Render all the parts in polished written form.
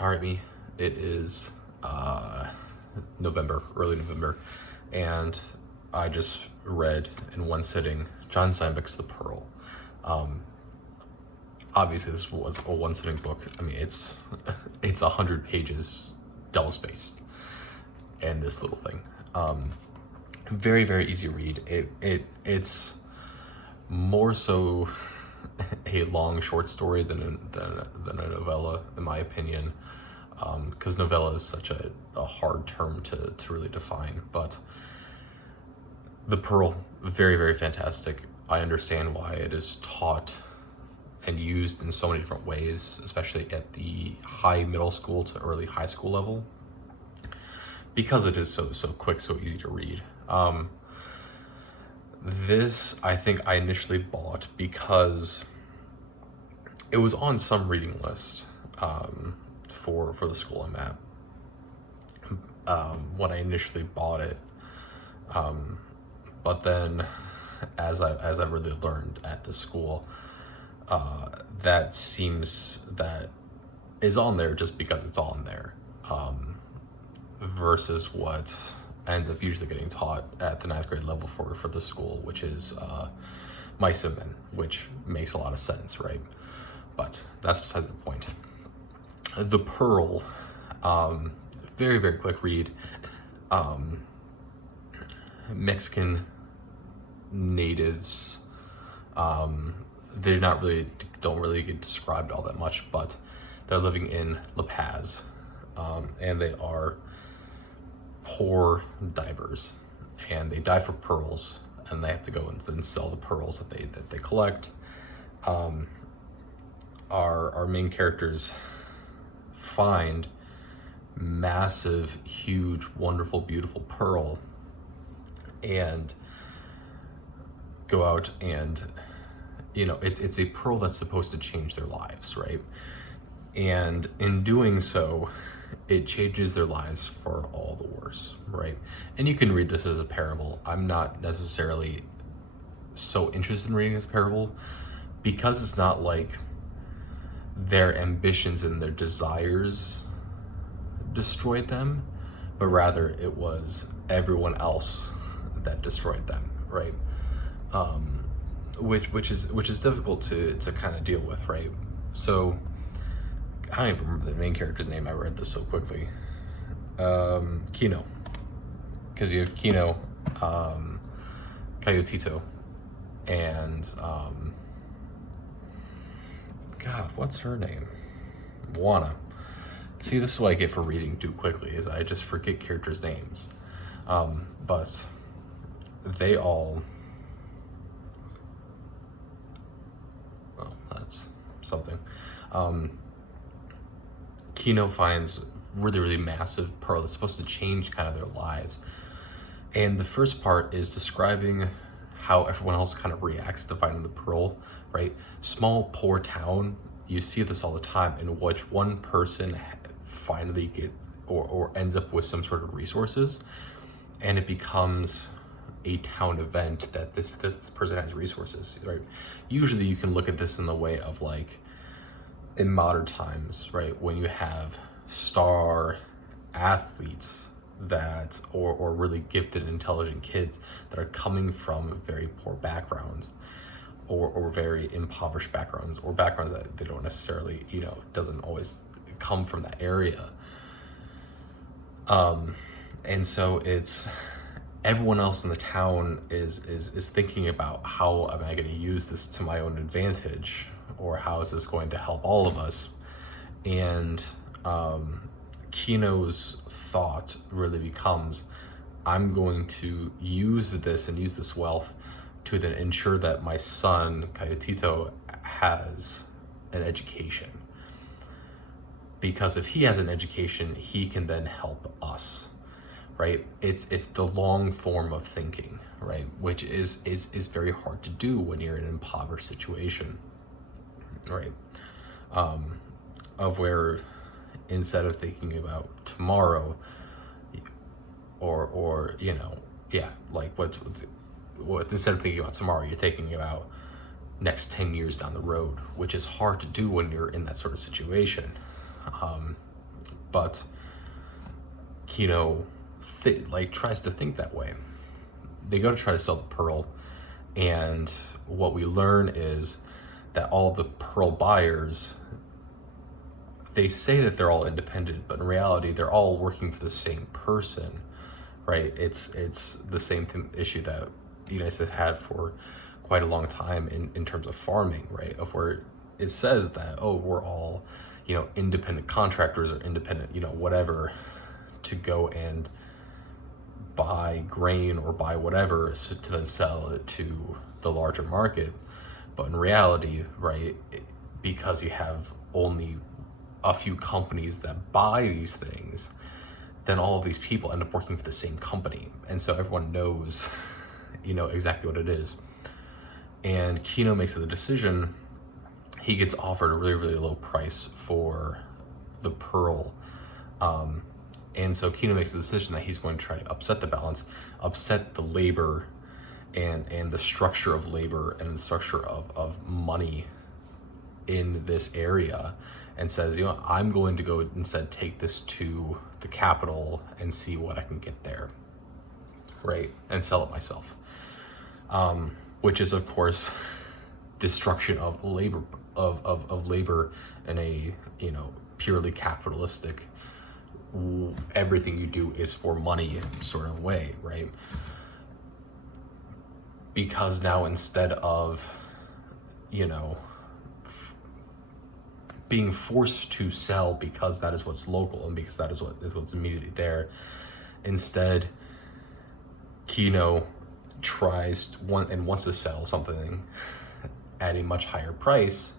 All right, me. It is November, early November, and I just read in one sitting John Steinbeck's The Pearl. Um, Obviously, this was a one sitting book. I mean, it's 100 pages, double spaced, and this little thing. Very very easy read. It's more so a long short story than a novella, in my opinion, because novella is such a hard term to really define. But The Pearl, very, very fantastic. I understand why it is taught and used in so many different ways, especially at the high middle school to early high school level, because it is so quick, so easy to read. This, I think I initially bought because it was on some reading list for the school I'm at when I initially bought it. But then, as I really learned at the school, that is on there just because it's on there, versus what ends up usually getting taught at the 9th grade level for the school, which is mice and men, which makes a lot of sense, right? But that's besides the point. The Pearl, very, very quick read. Mexican natives, they don't really get described all that much, but they're living in La Paz, and they are poor divers, and they dive for pearls, and they have to go and then sell the pearls that they collect. Our main characters find massive, huge, wonderful, beautiful pearl, and go out and, it's a pearl that's supposed to change their lives, right? And in doing so, it changes their lives for all the worse, right? And you can read this as a parable. I'm not necessarily so interested in reading this parable, because it's not like their ambitions and their desires destroyed them, but rather it was everyone else that destroyed them, right? Which is difficult to kind of deal with, right? So I don't even remember the main character's name. I read this so quickly. Kino, because you have Kino, Coyotito, and God, what's her name? Juana. See, this is what I get for reading too quickly, is I just forget characters' names. But they all, well, that's something. Kino finds really, really massive pearl that's supposed to change kind of their lives. And the first part is describing how everyone else kind of reacts to finding the pearl, right? Small, poor town, you see this all the time, in which one person finally or ends up with some sort of resources, and it becomes a town event that this person has resources, right? Usually you can look at this in the way of, like, in modern times, right, when you have star athletes that or really gifted, intelligent kids that are coming from very poor backgrounds, or very impoverished backgrounds, or backgrounds that they don't necessarily, doesn't always come from that area. And so it's everyone else in the town is thinking about, how am I going to use this to my own advantage, or how is this going to help all of us? And Kino's thought really becomes, I'm going to use this wealth to then ensure that my son Coyotito has an education, because if he has an education, he can then help us, right? It's the long form of thinking, right? Which is very hard to do when you're in an impoverished situation, right? Of where, instead of thinking about tomorrow, or like what instead of thinking about tomorrow, you're thinking about next 10 years down the road, which is hard to do when you're in that sort of situation. but Kino tries to think that way. They go to try to sell the Pearl, and what we learn is that all the Pearl buyers, they say that they're all independent, but in reality they're all working for the same person, right? It's the same issue that the United States had for quite a long time in terms of farming, right? Of where it says that, oh, we're all, independent contractors or independent, whatever, to go and buy grain or buy whatever to then sell it to the larger market. But in reality, right, because you have only a few companies that buy these things, then all of these people end up working for the same company. And so everyone knows, exactly what it is. And Kino makes the decision. He gets offered a really, really low price for the Pearl. And so Kino makes the decision that he's going to try to upset the balance, upset the labor and the structure of labor and the structure of money in this area, and says, I'm going to go instead take this to the capital and see what I can get there, right? And sell it myself. Which is, of course, destruction of labor, of labor in a, purely capitalistic, everything you do is for money sort of way, right? Because now instead of, being forced to sell because that is what's local and because that is what's immediately there, instead Kino wants to sell something at a much higher price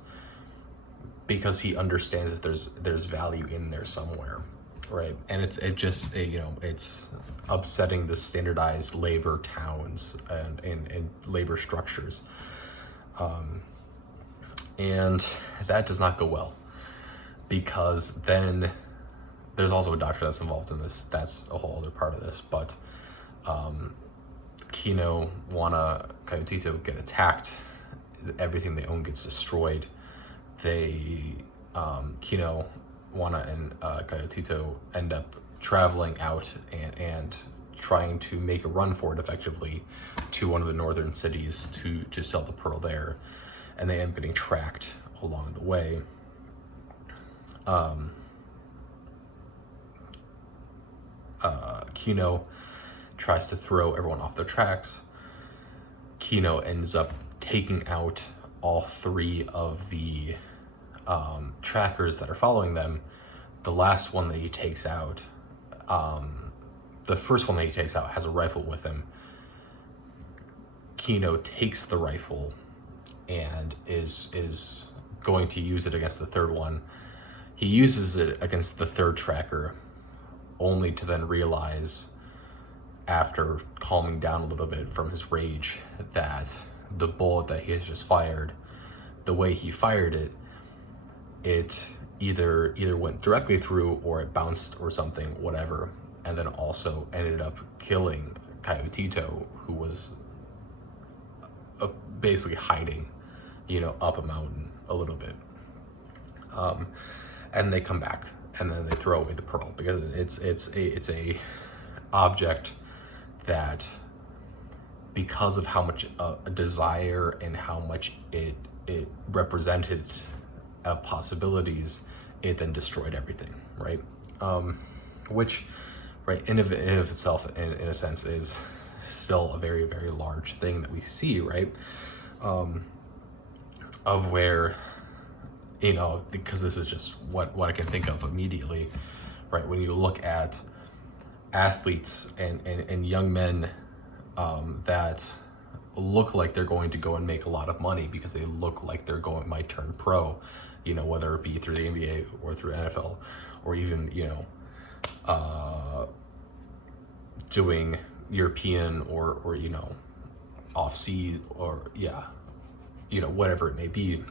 because he understands that there's value in there somewhere, right? And it's upsetting the standardized labor towns and labor structures, and that does not go well, because then there's also a doctor that's involved in this. That's a whole other part of this, but Kino, Wana, Kayotito get attacked. Everything they own gets destroyed. Kino, Wana, and Kayotito end up traveling out and trying to make a run for it effectively to one of the northern cities to sell the Pearl there, and they end up getting tracked along the way. Kino tries to throw everyone off their tracks. Kino ends up taking out all three of the trackers that are following them. The last one that he takes out, the first one that he takes out has a rifle with him. Kino takes the rifle and is going to use it against the third one. He uses it against the third tracker, only to then realize, after calming down a little bit from his rage, that the bullet that he has just fired, the way he fired it, it either went directly through or it bounced or something, whatever, and then also ended up killing Kayotito, who was basically hiding, up a mountain a little bit. And they come back and then they throw away the Pearl, because it's a object that, because of how much a desire and how much it represented of possibilities, it then destroyed everything, right? Which, right, in of itself, in a sense, is still a very, very large thing that we see, right? Of where, because this is just what I can think of immediately, right? When you look at athletes and young men that look like they're going to go and make a lot of money because they look like might turn pro, whether it be through the NBA or through NFL, or even, doing European or off-sea, or whatever it may be.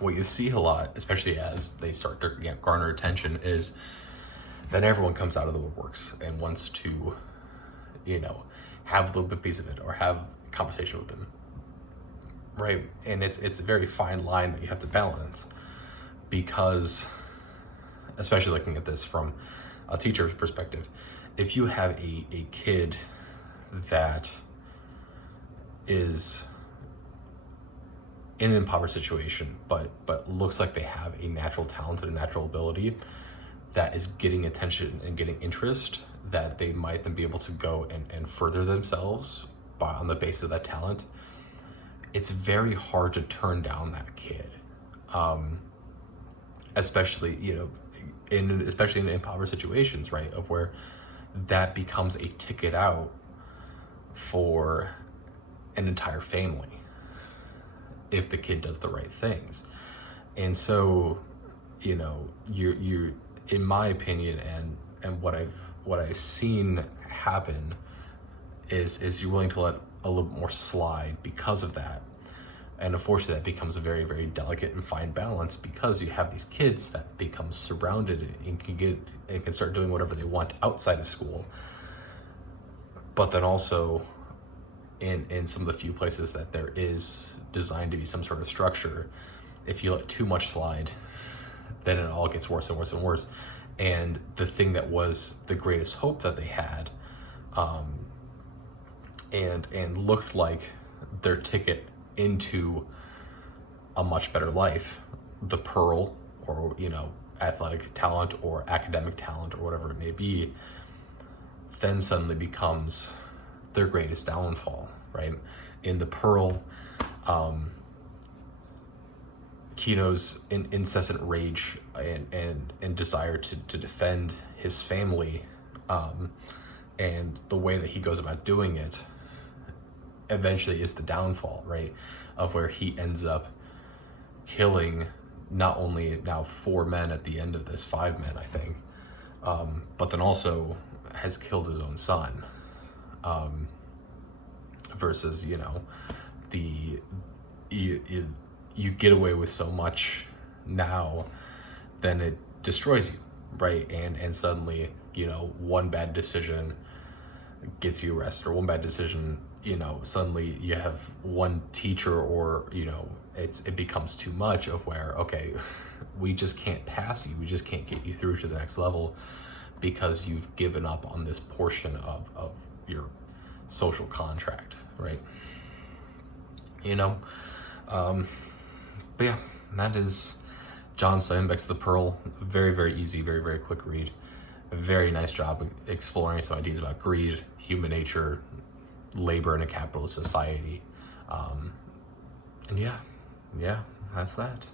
What you see a lot, especially as they start to garner attention, is then everyone comes out of the woodworks and wants to, have a little bit piece of it or have a conversation with them, right? And it's a very fine line that you have to balance, because especially looking at this from a teacher's perspective. If you have a kid that is in an impoverished situation, but looks like they have a natural talent and a natural ability that is getting attention and getting interest, that they might then be able to go and further themselves on the basis of that talent, it's very hard to turn down that kid. Especially, especially in impoverished situations, right? Of where that becomes a ticket out for an entire family if the kid does the right things. And so, you're in my opinion, and what I've seen happen is you're willing to let a little bit more slide because of that. And unfortunately, that becomes a very, very delicate and fine balance, because you have these kids that become surrounded and can start doing whatever they want outside of school. But then also, in some of the few places that there is designed to be some sort of structure, if you let too much slide, then it all gets worse and worse and worse. And the thing that was the greatest hope that they had, and looked like their ticket into a much better life, the pearl, or athletic talent or academic talent or whatever it may be, then suddenly becomes their greatest downfall, right? In the pearl, Kino's incessant rage and desire to defend his family, and the way that he goes about doing it eventually is the downfall, right? Of where he ends up killing not only now 4 men at the end of this, 5 men, I think, but then also has killed his own son. Versus, you get away with so much now, then it destroys you, right? And suddenly, one bad decision gets you arrested, or one bad decision, suddenly you have one teacher, or it becomes too much, of where, okay, we just can't pass you, we just can't get you through to the next level because you've given up on this portion of your social contract, right? But yeah, that is John Steinbeck's The Pearl. Very, very easy, very, very quick read. A very nice job exploring some ideas about greed, human nature, labor in a capitalist society. And yeah, that's that.